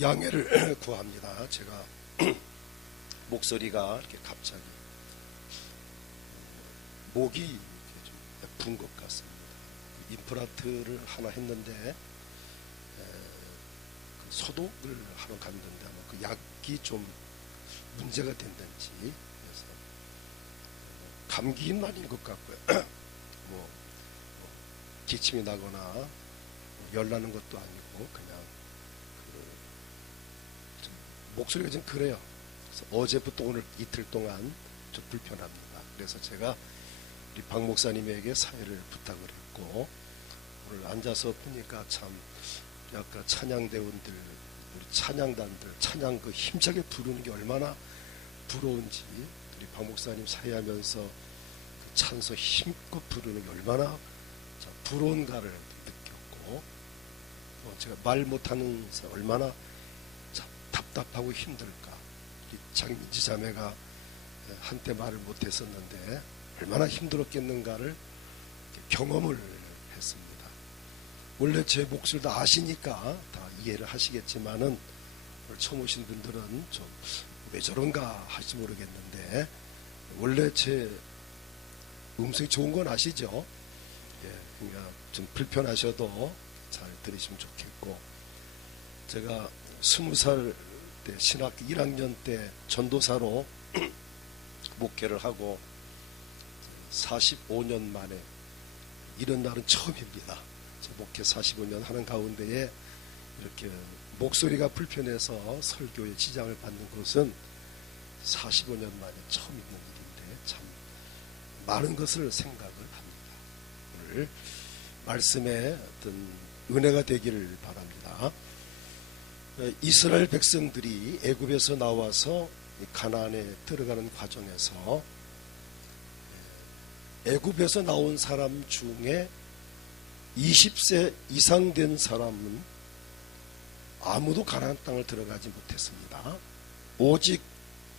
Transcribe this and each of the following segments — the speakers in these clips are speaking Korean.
양해를 구합니다. 제가 목소리가 이렇게 갑자기 목이 이렇게 좀 분 것 같습니다. 임플란트를 하나 했는데 소독을 하러 갔는데 아마 그 약이 좀 문제가 된다든지 그래서 감기는 아닌 것 같고요. 뭐 기침이 나거나 열나는 것도 아니고 그냥 좀 목소리가 좀 그래요. 그래서 어제부터 오늘 이틀 동안 좀 불편합니다. 그래서 제가 우리 박 목사님에게 사회를 부탁을 했고 오늘 앉아서 보니까 참 약간 찬양대원들 우리 찬양단들 찬양 그 힘차게 부르는 게 얼마나 부러운지 우리 박 목사님 사회하면서 그 찬서 힘껏 부르는 게 얼마나 부러운가를 느꼈고 제가 말 못하는 사람 얼마나 참 답답하고 힘들까. 장민지 자매가 한때 말을 못했었는데 얼마나 힘들었겠는가를 경험을 했습니다. 원래 제 목소리도 아시니까 다 이해를 하시겠지만은 처음 오신 분들은 좀 왜 저런가 할지 모르겠는데 원래 제 음성이 좋은 건 아시죠? 그러니까 좀 불편하셔도 잘 들으시면 좋겠고 제가 20살 때 신학교 1학년 때 전도사로 목회를 하고 45년 만에 이런 날은 처음입니다. 제 목회 45년 하는 가운데에 이렇게 목소리가 불편해서 설교에 지장을 받는 것은 45년 만에 처음 있는 일인데 참 많은 것을 생각을 합니다. 오늘 말씀에 어떤 은혜가 되기를 바랍니다. 이스라엘 백성들이 애굽에서 나와서 가나안에 들어가는 과정에서 애굽에서 나온 사람 중에 20세 이상 된 사람은 아무도 가나안 땅을 들어가지 못했습니다. 오직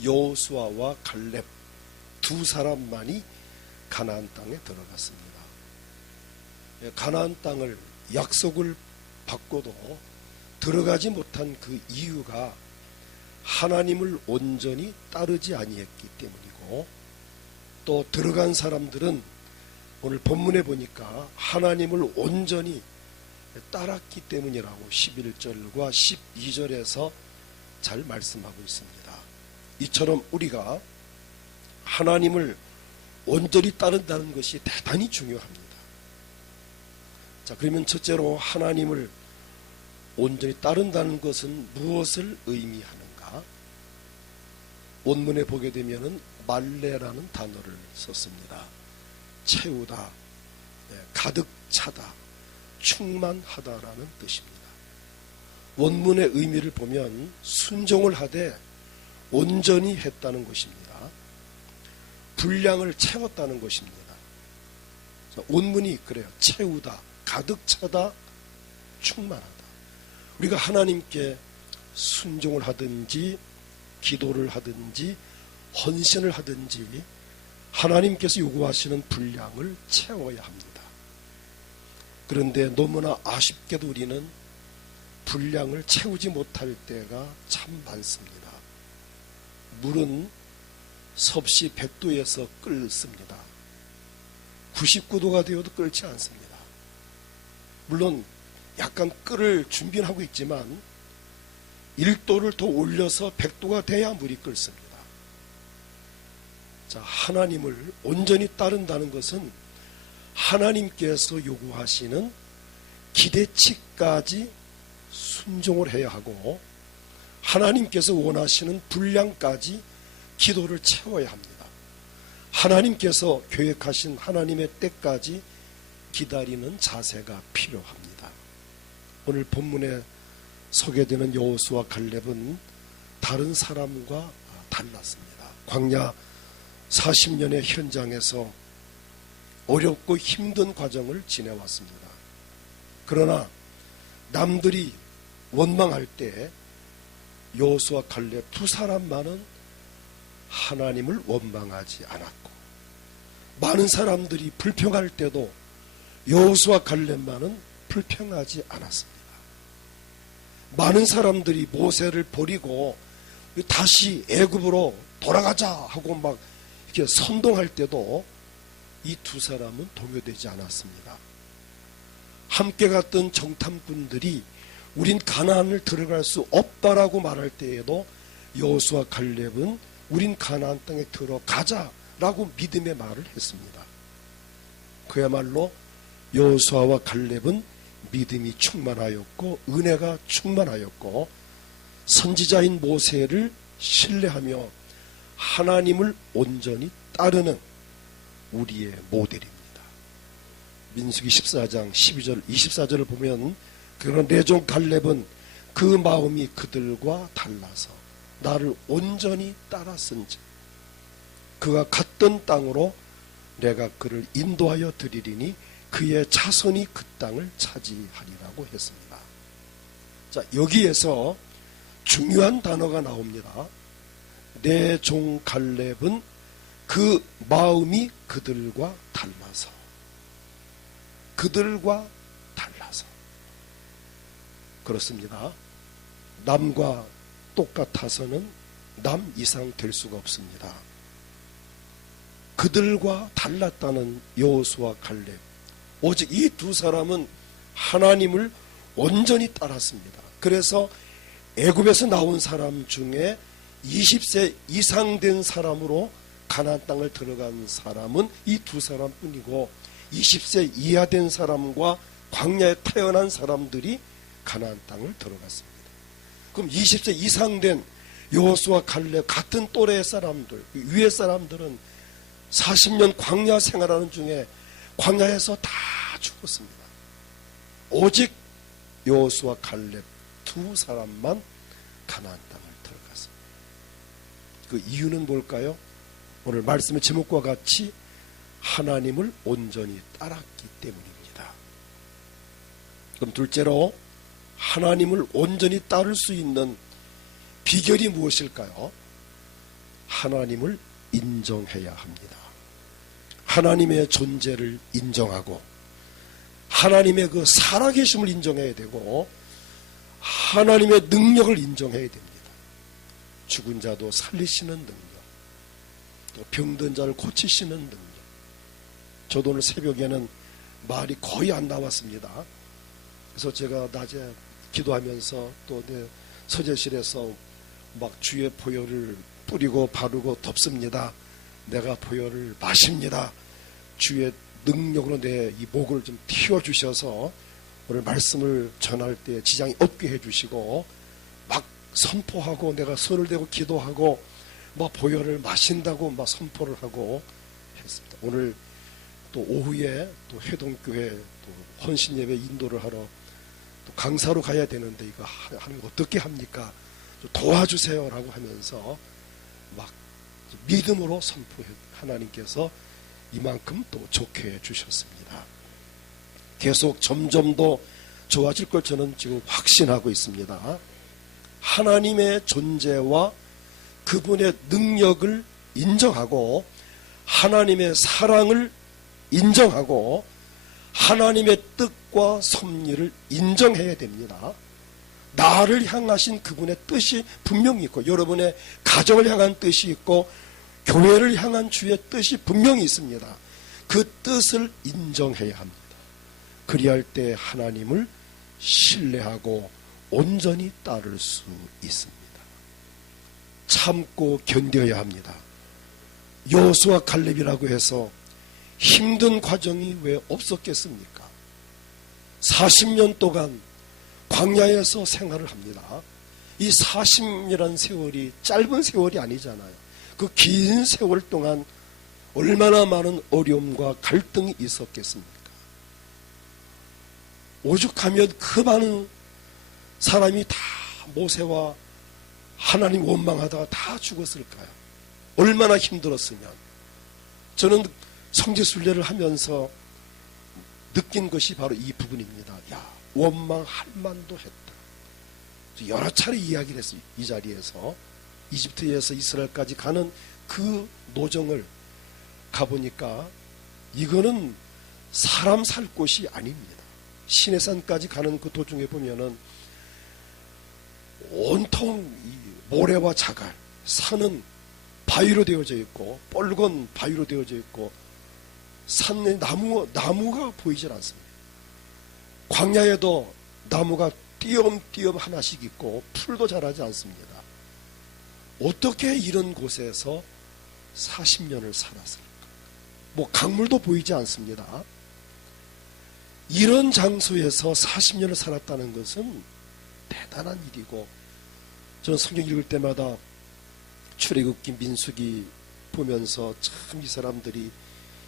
여호수아와 갈렙 두 사람만이 가나안 땅에 들어갔습니다. 가나안 땅을 약속을 받고도 들어가지 못한 그 이유가 하나님을 온전히 따르지 아니했기 때문이고 또 들어간 사람들은 오늘 본문에 보니까 하나님을 온전히 따랐기 때문이라고 11절과 12절에서 잘 말씀하고 있습니다. 이처럼 우리가 하나님을 온전히 따른다는 것이 대단히 중요합니다. 자, 그러면 첫째로 하나님을 온전히 따른다는 것은 무엇을 의미하는가? 원문에 보게 되면은 말레라는 단어를 썼습니다. 채우다, 가득 차다, 충만하다라는 뜻입니다. 원문의 의미를 보면 순종을 하되 온전히 했다는 것입니다. 분량을 채웠다는 것입니다. 원문이 그래요. 채우다, 가득 차다, 충만하다. 우리가 하나님께 순종을 하든지 기도를 하든지 헌신을 하든지 하나님께서 요구하시는 분량을 채워야 합니다. 그런데 너무나 아쉽게도 우리는 분량을 채우지 못할 때가 참 많습니다. 물은 섭씨 100도에서 끓습니다. 99도가 되어도 끓지 않습니다. 물론 약간 끓을 준비를 하고 있지만 1도를 더 올려서 100도가 돼야 물이 끓습니다. 자, 하나님을 온전히 따른다는 것은 하나님께서 요구하시는 기대치까지 순종을 해야 하고 하나님께서 원하시는 분량까지 기도를 채워야 합니다. 하나님께서 계획하신 하나님의 때까지 기다리는 자세가 필요합니다. 오늘 본문에 소개되는 여호수아 갈렙은 다른 사람과 달랐습니다. 광야 40년의 현장에서 어렵고 힘든 과정을 지내왔습니다. 그러나 남들이 원망할 때 여호수아 갈렙 두 사람만은 하나님을 원망하지 않았고 많은 사람들이 불평할 때도 여호수아 갈렙만은 불평하지 않았습니다. 많은 사람들이 모세를 버리고 다시 애굽으로 돌아가자 하고 막 이렇게 선동할 때도 이 두 사람은 동요되지 않았습니다. 함께 갔던 정탐꾼들이 우린 가나안을 들어갈 수 없다라고 말할 때에도 여호수아 갈렙은 우린 가나안 땅에 들어가자라고 믿음의 말을 했습니다. 그야말로 여호수아와 갈렙은 믿음이 충만하였고 은혜가 충만하였고 선지자인 모세를 신뢰하며 하나님을 온전히 따르는 우리의 모델입니다. 민수기 14장 12절 24절을 보면 그러나 내 종 갈렙은 그 마음이 그들과 달라서 나를 온전히 따랐은즉 그가 갔던 땅으로 내가 그를 인도하여 드리리니 그의 자손이 그 땅을 차지하리라고 했습니다. 자, 여기에서 중요한 단어가 나옵니다. 내 종 갈렙은 그 마음이 그들과 달라서 그렇습니다. 남과 똑같아서는 남 이상 될 수가 없습니다. 그들과 달랐다는 여호수아 갈렙, 오직 이 두 사람은 하나님을 온전히 따랐습니다. 그래서 애굽에서 나온 사람 중에 20세 이상 된 사람으로 가나안 땅을 들어간 사람은 이 두 사람뿐이고 20세 이하 된 사람과 광야에 태어난 사람들이 가나안 땅을 들어갔습니다. 그럼 20세 이상 된 여호수아 갈렙 같은 또래의 사람들, 위의 사람들은 40년 광야 생활하는 중에 광야에서 다 죽었습니다. 오직 여호수아 갈렙 두 사람만 가나안 땅을 들어갔습니다. 그 이유는 뭘까요? 오늘 말씀의 제목과 같이 하나님을 온전히 따랐기 때문입니다. 그럼 둘째로 하나님을 온전히 따를 수 있는 비결이 무엇일까요? 하나님을 인정해야 합니다. 하나님의 존재를 인정하고 하나님의 그 살아계심을 인정해야 되고 하나님의 능력을 인정해야 됩니다. 죽은 자도 살리시는 능력, 또 병든 자를 고치시는 능력. 저도 오늘 새벽에는 말이 거의 안 나왔습니다. 그래서 제가 낮에 기도하면서 또 내 서재실에서 막 주의 보혈을 뿌리고 바르고 덮습니다. 내가 보혈을 마십니다. 주의 능력으로 내 이 목을 좀 틔워주셔서 오늘 말씀을 전할 때 지장이 없게 해주시고 막 선포하고 내가 손을 대고 기도하고 막 보혈을 마신다고 막 선포를 하고 했습니다. 오늘 또 오후에 또 회동교회 또 헌신예배 인도를 하러 또 강사로 가야 되는데 이거 하는 거 어떻게 합니까? 도와주세요라고 하면서 막 믿음으로 선포해 하나님께서 이만큼 또 좋게 해주셨습니다. 계속 점점 더 좋아질 걸 저는 지금 확신하고 있습니다. 하나님의 존재와 그분의 능력을 인정하고 하나님의 사랑을 인정하고 하나님의 뜻과 섭리를 인정해야 됩니다. 나를 향하신 그분의 뜻이 분명히 있고 여러분의 가정을 향한 뜻이 있고 교회를 향한 주의 뜻이 분명히 있습니다. 그 뜻을 인정해야 합니다. 그리할 때 하나님을 신뢰하고 온전히 따를 수 있습니다. 참고 견뎌야 합니다. 여호수아 갈렙이라고 해서 힘든 과정이 왜 없었겠습니까? 40년 동안 광야에서 생활을 합니다. 이 40이라는 세월이 짧은 세월이 아니잖아요. 그 긴 세월 동안 얼마나 많은 어려움과 갈등이 있었겠습니까? 오죽하면 그 많은 사람이 다 모세와 하나님 원망하다가 다 죽었을까요? 얼마나 힘들었으면. 저는 성지순례를 하면서 느낀 것이 바로 이 부분입니다. 야, 원망할 만도 했다. 여러 차례 이야기를 했어요. 이 자리에서 이집트에서 이스라엘까지 가는 그 노정을 가보니까 이거는 사람 살 곳이 아닙니다. 시내산까지 가는 그 도중에 보면은 온통 이 모래와 자갈, 산은 바위로 되어져 있고 뻘건 바위로 되어져 있고 산에 나무가 보이질 않습니다. 광야에도 나무가 띄엄띄엄 하나씩 있고 풀도 자라지 않습니다. 어떻게 이런 곳에서 40년을 살았을까? 뭐 강물도 보이지 않습니다. 이런 장소에서 40년을 살았다는 것은 대단한 일이고, 저는 성경 읽을 때마다 출애굽기, 민수기 보면서 참 이 사람들이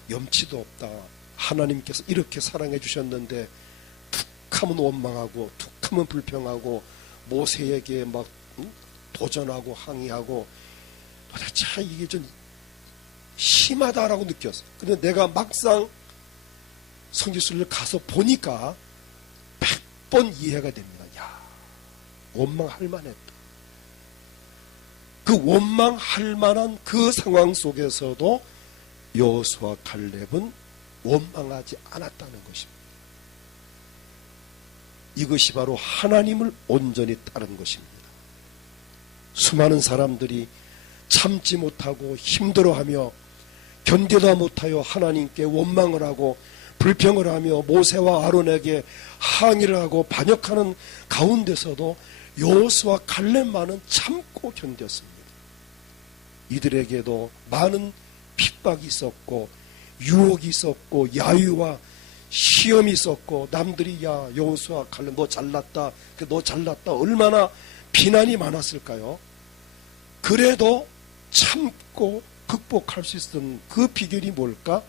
염치도 없다. 하나님께서 이렇게 사랑해 주셨는데 툭하면 원망하고 툭하면 불평하고 모세에게 막 도전하고 항의하고, 도대체 이게 좀 심하다라고 느꼈어요. 근데 내가 막상 성지순례를 가서 보니까 100번 이해가 됩니다. 야, 원망할 만했다. 그 원망할 만한 그 상황 속에서도 여호수아 갈렙은 원망하지 않았다는 것입니다. 이것이 바로 하나님을 온전히 따른 것입니다. 수많은 사람들이 참지 못하고 힘들어하며 견디다 못하여 하나님께 원망을 하고 불평을 하며 모세와 아론에게 항의를 하고 반역하는 가운데서도 여호수아 갈렙만은 참고 견뎠습니다. 이들에게도 많은 핍박이 있었고 유혹이 있었고 야유와 시험이 있었고, 남들이 야 여호수아 갈렙 너 잘났다, 너 잘났다, 얼마나 비난이 많았을까요? 그래도 참고 극복할 수 있었던 그 비결이 뭘까?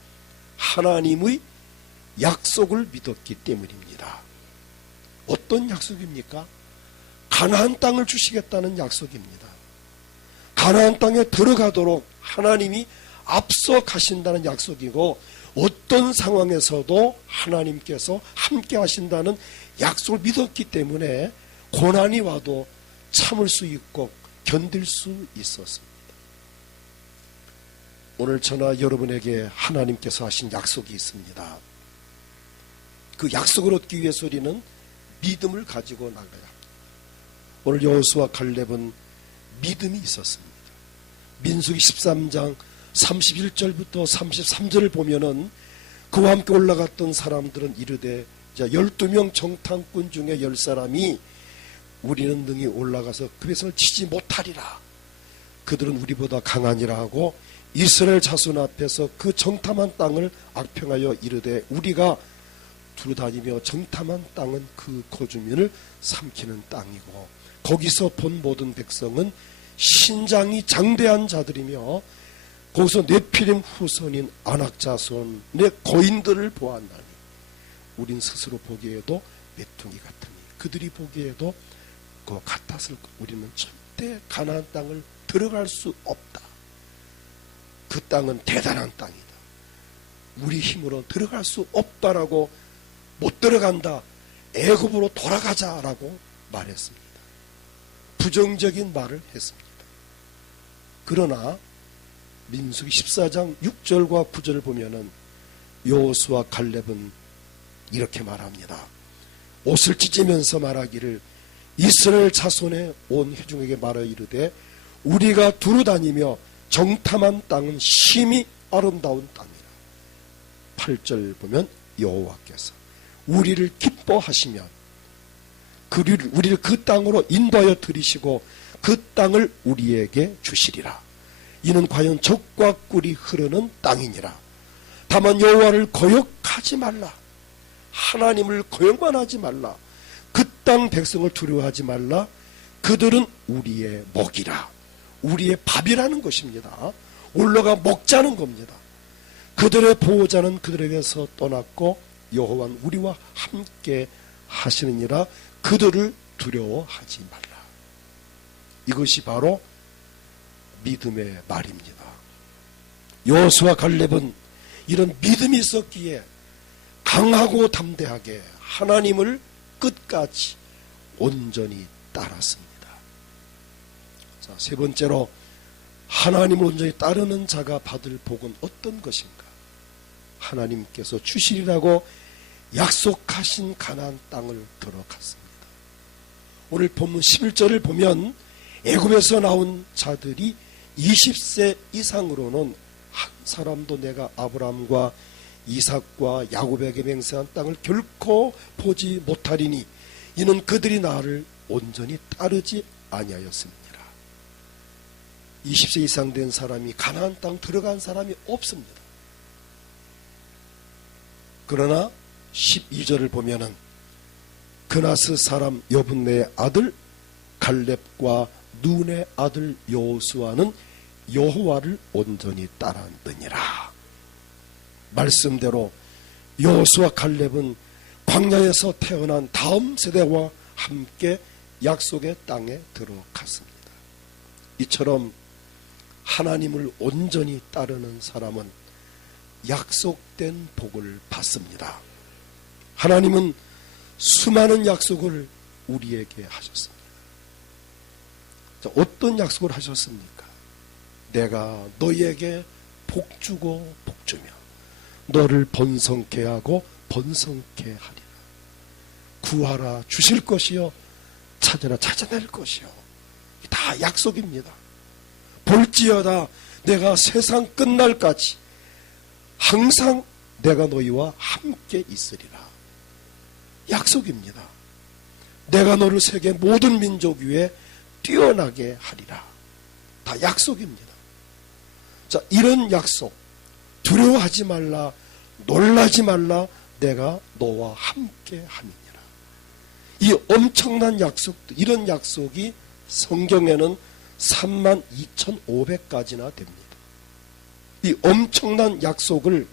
하나님의 약속을 믿었기 때문입니다. 어떤 약속입니까? 가나안 땅을 주시겠다는 약속입니다. 가나안 땅에 들어가도록 하나님이 앞서 가신다는 약속이고, 어떤 상황에서도 하나님께서 함께 하신다는 약속을 믿었기 때문에 고난이 와도 참을 수 있고 견딜 수 있었습니다. 오늘 저나 여러분에게 하나님께서 하신 약속이 있습니다. 그 약속을 얻기 위해서 우리는 믿음을 가지고 나가야 합니다. 오늘 여호수아 갈렙은 믿음이 있었습니다. 민수기 13장 31절부터 33절을 보면은 그와 함께 올라갔던 사람들은 이르되, 12명 정탐꾼 중에 10사람이 우리는 능히 올라가서 그 백성을 치지 못하리라. 그들은 우리보다 강하니라 하고 이스라엘 자손 앞에서 그 정탐한 땅을 악평하여 이르되, 우리가 두루다니며 정탐한 땅은 그 거주민을 삼키는 땅이고 거기서 본 모든 백성은 신장이 장대한 자들이며 거기서 네피림 후손인 아낙 자손의 거인들을 보았나니 우린 스스로 보기에도 메뚜기 같으니 그들이 보기에도 그 같았을 것. 우리는 절대 가나안 땅을 들어갈 수 없다. 그 땅은 대단한 땅이다. 우리 힘으로 들어갈 수 없다라고, 못 들어간다, 애굽으로 돌아가자라고 말했습니다. 부정적인 말을 했습니다. 그러나 민수기 14장 6절과 9절을 보면은 여호수아 갈렙은 이렇게 말합니다. 옷을 찢으면서 말하기를, 이스라엘 자손의 온 회중에게 말하 이르되, 우리가 두루다니며 정탐한 땅은 심히 아름다운 땅이라. 8절 보면 여호와께서 우리를 기뻐하시면 우리를 그 땅으로 인도하여 들이시고 그 땅을 우리에게 주시리라. 이는 과연 젖과 꿀이 흐르는 땅이니라. 다만 여호와를 거역하지 말라. 하나님을 거역만 하지 말라. 그 땅 백성을 두려워하지 말라. 그들은 우리의 먹이라. 우리의 밥이라는 것입니다. 올라가 먹자는 겁니다. 그들의 보호자는 그들에게서 떠났고 여호와는 우리와 함께 하시느니라. 그들을 두려워하지 말라. 이것이 바로 믿음의 말입니다. 여호수아 갈렙은 이런 믿음이 있었기에 강하고 담대하게 하나님을 끝까지 온전히 따랐습니다. 자, 세 번째로 하나님을 온전히 따르는 자가 받을 복은 어떤 것인가? 하나님께서 주시리라고 약속하신 가나안 땅을 들어갔습니다. 오늘 본문 11절을 보면 애굽에서 나온 자들이 20세 이상으로는 한 사람도 내가 아브라함과 이삭과 야곱에게 맹세한 땅을 결코 보지 못하리니 이는 그들이 나를 온전히 따르지 아니하였습니다. 20세 이상 된 사람이 가나안 땅 들어간 사람이 없습니다. 그러나 12절을 보면은 그나스 사람 여분네의 아들 갈렙과 눈의 아들 여호수아는 여호와를 온전히 따랐느니라. 말씀대로 여호수아 갈렙은 광야에서 태어난 다음 세대와 함께 약속의 땅에 들어갔습니다. 이처럼 하나님을 온전히 따르는 사람은 약속된 복을 받습니다. 하나님은 수많은 약속을 우리에게 하셨습니다. 자, 어떤 약속을 하셨습니까? 내가 너희에게 복 주고 복 주며 너를 번성케 하고 번성케 하리라. 구하라 주실 것이요 찾으라 찾아낼 것이요. 다 약속입니다. 볼지어다 내가 세상 끝날까지 항상 내가 너희와 함께 있으리라. 약속입니다. 내가 너를 세계 모든 민족 위에 뛰어나게 하리라. 다 약속입니다. 자, 이런 약속, 두려워하지 말라, 놀라지 말라, 내가 너와 함께 함이니라. 이 엄청난 약속, 이런 약속이 성경에는 32,500가지나 됩니다. 이 엄청난 약속을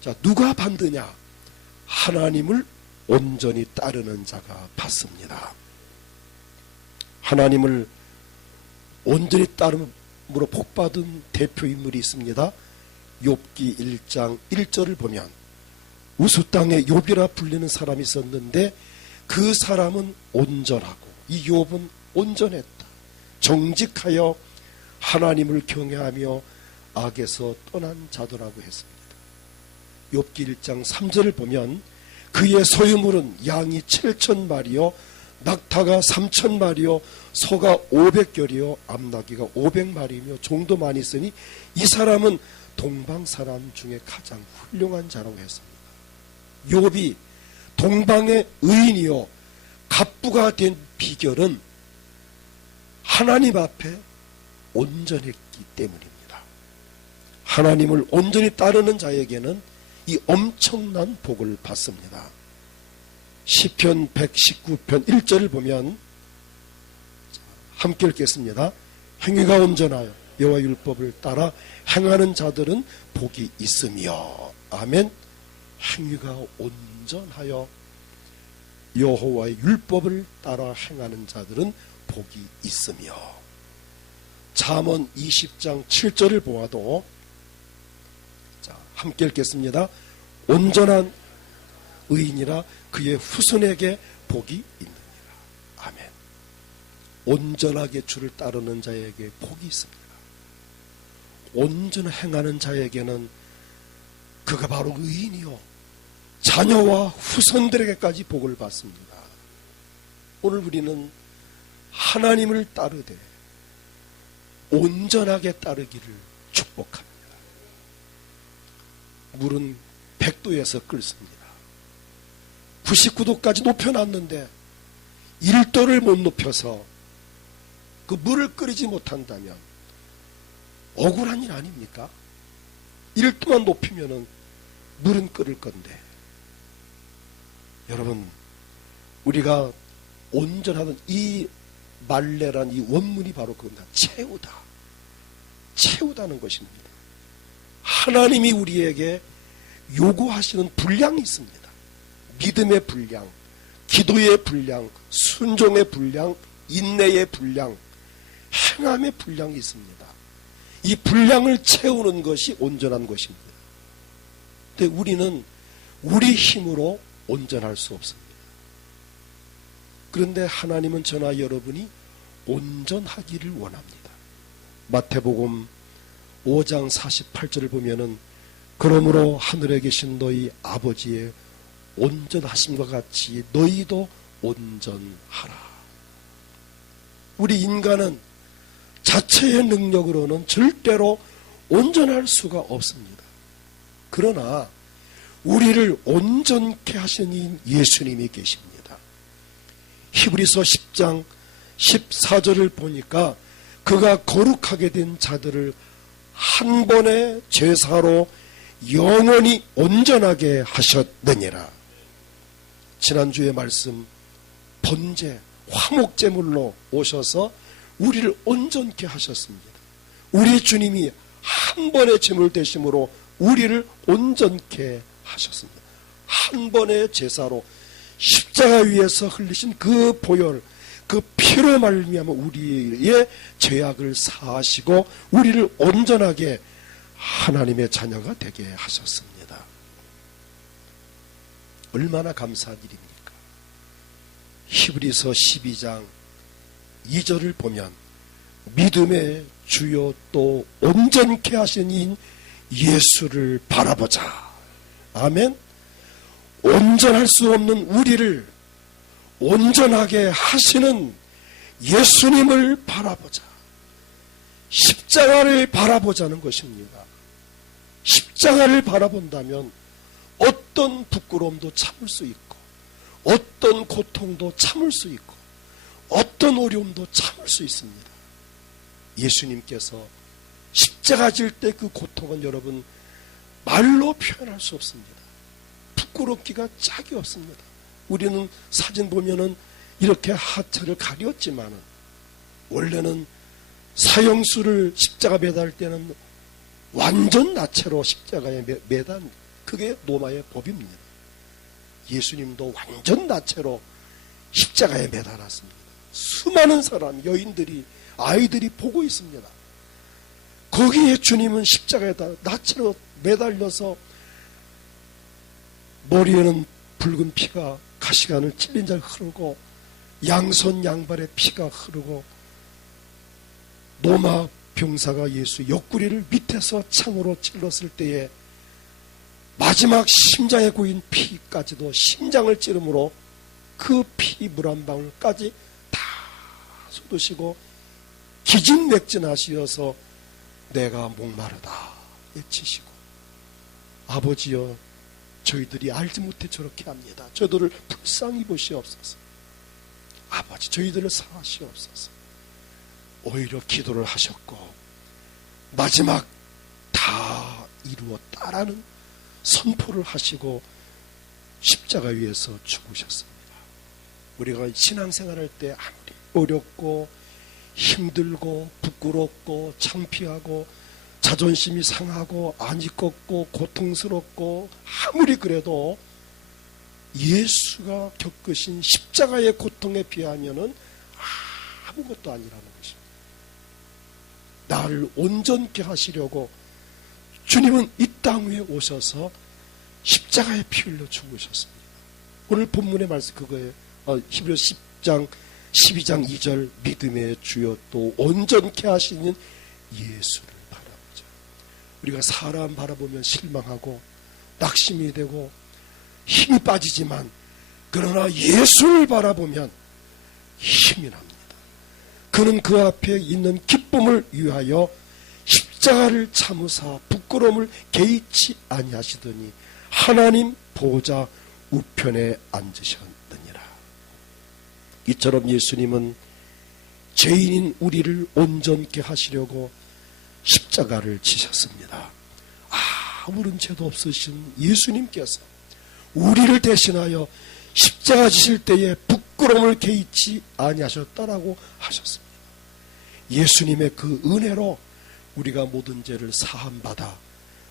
자, 누가 받느냐? 하나님을 온전히 따르는 자가 받습니다. 하나님을 온전히 따름으로 복받은 대표 인물이 있습니다. 욥기 1장 1절을 보면 우수 땅에 욥이라 불리는 사람이 있었는데 그 사람은 온전하고 이 욥은 온전했다. 정직하여 하나님을 경외하며 악에서 떠난 자더라고 했습니다. 욥기 1장 3절을 보면 그의 소유물은 양이 7,000마리요 낙타가 3,000마리요 소가 500결이요 암나귀가 500마리이며 종도 많이 있으니 이 사람은 동방 사람 중에 가장 훌륭한 자라고 했습니다. 욥이 동방의 의인이요 갑부가 된 비결은 하나님 앞에 온전했기 때문입니다. 하나님을 온전히 따르는 자에게는 이 엄청난 복을 받습니다. 시편 119편 1절을 보면 함께 읽겠습니다. 행위가 온전하여 여호와 율법을 따라 행하는 자들은 복이 있으며 아멘. 행위가 온전하여 여호와의 율법을 따라 행하는 자들은 복이 있으며 잠언 20장 7절을 보아도 자, 함께 읽겠습니다. 온전한 의인이라 그의 후손에게 복이 있느니라. 아멘. 온전하게 주를 따르는 자에게 복이 있습니다. 온전히 행하는 자에게는 그가 바로 의인이요 자녀와 후손들에게까지 복을 받습니다. 오늘 우리는 하나님을 따르되 온전하게 따르기를 축복합니다. 물은 100도에서 끓습니다. 99도까지 높여놨는데 1도를 못 높여서 그 물을 끓이지 못한다면 억울한 일 아닙니까? 1도만 높이면은 물은 끓을 건데 여러분 우리가 온전하던 이 말레란 이 원문이 바로 그겁니다. 채우다는 것입니다. 하나님이 우리에게 요구하시는 분량이 있습니다. 믿음의 분량, 기도의 분량, 순종의 분량, 인내의 분량, 행함의 분량이 있습니다. 이 분량을 채우는 것이 온전한 것입니다. 근데 우리는 우리 힘으로 온전할 수 없습니다. 그런데 하나님은 저나 여러분이 온전하기를 원합니다. 마태복음 5장 48절을 보면은 그러므로 하늘에 계신 너희 아버지의 온전하심과 같이 너희도 온전하라. 우리 인간은 자체의 능력으로는 절대로 온전할 수가 없습니다. 그러나 우리를 온전케 하시는 예수님이 계십니다. 히브리서 10장 14절을 보니까 그가 거룩하게 된 자들을 한 번의 제사로 영원히 온전하게 하셨느니라. 지난주의 말씀, 번제, 화목제물로 오셔서 우리를 온전케 하셨습니다. 우리 주님이 한 번의 제물 되심으로 우리를 온전케 하셨습니다. 한 번의 제사로 십자가 위에서 흘리신 그 보혈, 그 피로 말미암아 우리의 죄악을 사하시고 우리를 온전하게 하나님의 자녀가 되게 하셨습니다. 얼마나 감사한 일입니까? 히브리서 12장 2절을 보면 믿음의 주요 또 온전케 하신 이인 예수를 바라보자. 아멘. 온전할 수 없는 우리를 온전하게 하시는 예수님을 바라보자. 십자가를 바라보자는 것입니다. 십자가를 바라본다면 어떤 부끄러움도 참을 수 있고 어떤 고통도 참을 수 있고 어떤 어려움도 참을 수 있습니다. 예수님께서 십자가 질 때 그 고통은 여러분 말로 표현할 수 없습니다. 부끄럽기가 짝이 없습니다. 우리는 사진 보면은 이렇게 하체를 가렸지만은 원래는 사형수를 십자가 매달 때는 완전 나체로 십자가에 매단, 그게 로마의 법입니다. 예수님도 완전 나체로 십자가에 매달았습니다. 수많은 사람, 여인들이, 아이들이 보고 있습니다. 거기에 주님은 십자가에다 나체로 매달려서 머리에는 붉은 피가 가시관을 찔린 자 흐르고 양손 양발에 피가 흐르고 로마 병사가 예수 옆구리를 밑에서 창으로 찔렀을 때에 마지막 심장에 고인 피까지도 심장을 찌르므로 그 피 물 한 방울까지 다 쏟으시고 기진맥진하시어서 내가 목마르다 외치시고 아버지여 저희들이 알지 못해 저렇게 합니다. 저들을 불쌍히 보시옵소서. 아버지 저희들을 사하시옵소서. 오히려 기도를 하셨고 마지막 다 이루었다라는 선포를 하시고 십자가 위에서 죽으셨습니다. 우리가 신앙생활할 때 아무리 어렵고 힘들고 부끄럽고 창피하고 자존심이 상하고 안이 꺾고 고통스럽고 아무리 그래도 예수가 겪으신 십자가의 고통에 비하면은 아무것도 아니라는 것입니다. 나를 온전케 하시려고 주님은 이 땅 위에 오셔서 십자가에 피 흘려 죽으셨습니다. 오늘 본문의 말씀 그거예요. 히브리서 12장 2절 믿음의 주여 또 온전케 하시는 예수를 바라보자. 우리가 사람 바라보면 실망하고 낙심이 되고 힘이 빠지지만 그러나 예수를 바라보면 힘이 납니다. 그는 그 앞에 있는 기쁨을 위하여 십자가를 참으사 부끄러움을 개의치 아니하시더니 하나님 보좌 우편에 앉으셨느니라. 이처럼 예수님은 죄인인 우리를 온전케 하시려고 십자가를 지셨습니다. 아무런 죄도 없으신 예수님께서 우리를 대신하여 십자가 지실 때에 부끄러움을 개의치 아니하셨다라고 하셨습니다. 예수님의 그 은혜로 우리가 모든 죄를 사함받아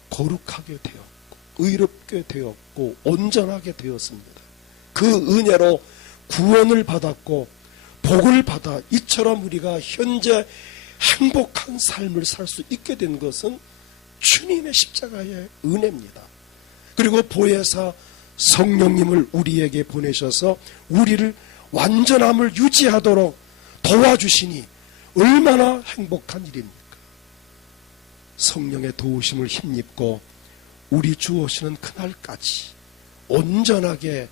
거룩하게 되었고 의롭게 되었고 온전하게 되었습니다. 그 은혜로 구원을 받았고 복을 받아 이처럼 우리가 현재 행복한 삶을 살 수 있게 된 것은 주님의 십자가의 은혜입니다. 그리고 보혜사 성령님을 우리에게 보내셔서 우리를 완전함을 유지하도록 도와주시니 얼마나 행복한 일입니까? 성령의 도우심을 힘입고 우리 주 오시는 그날까지 온전하게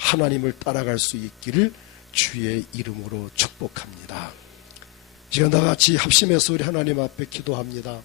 하나님을 따라갈 수 있기를 주의 이름으로 축복합니다. 지금 다 같이 합심해서 우리 하나님 앞에 기도합니다.